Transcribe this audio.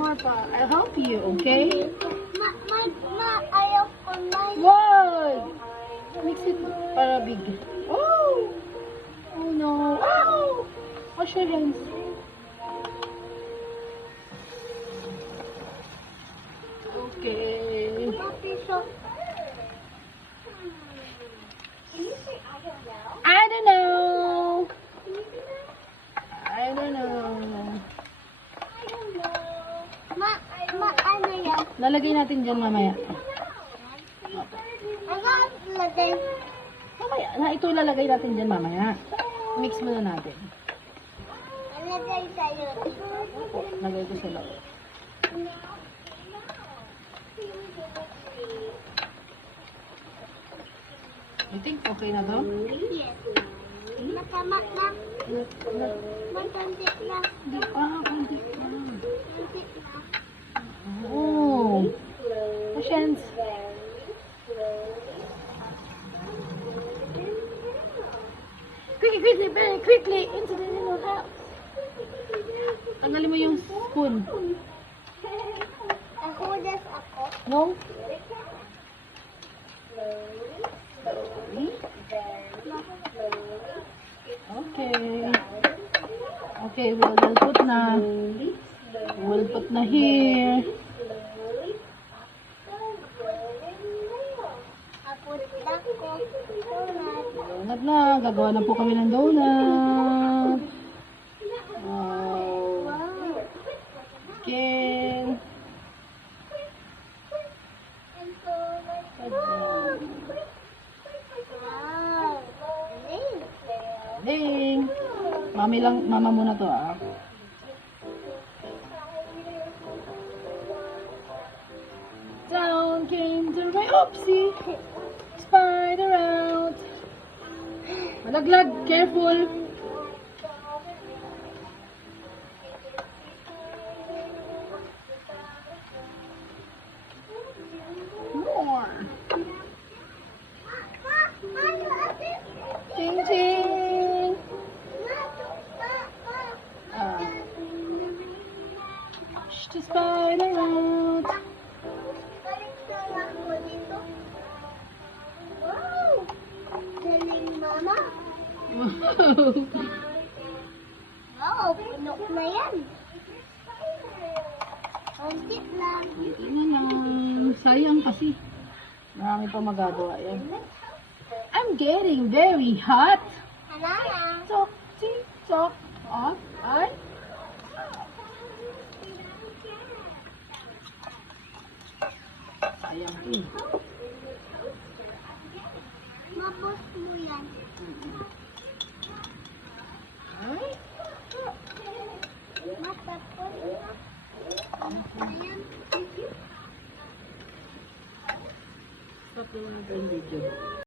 more pa. I'll help you, okay? Ayaw ko na yun. Wag! Mix it para big. Oh! Oh no. Oh! Wash your hands. Okay. I don't know. I don't know. Ano yan? Lalagay natin dyan mamaya. Lagay. Mamaya. Ito lalagay natin dyan mamaya. Mix muna natin. Lagay tayo. Opo, lagay ko sa loob. You think okay na to? Yes. Masama na. Matanti na. Hindi pa, hindi pa. Matanti na. Oh. Patience. Quickly, very quickly, into the little house. Tanggalin mo yung spoon. Nahudas ako. No? Okay. Okay, we'll put na. We'll put na here. Apot ako. Donut na. Gagawa na po kami ng donut. Wow. Okay. Wow. Ding. Mama muna to ah. Down came the rain. Oopsie. Spider out. Malaglag. Careful. More. Ching ching. Push the spider out. Wow! Galing, Mama. Wow, puno na yan. Konti lang. Ito na lang. Sayang kasi. Marami pa magagawa yan. I'm getting very hot. Halala. Talk, tick, talk. Ay. Sayang eh. Mapos mo yan. Ay. Matapos. Ayan. Stop naman natin yung video.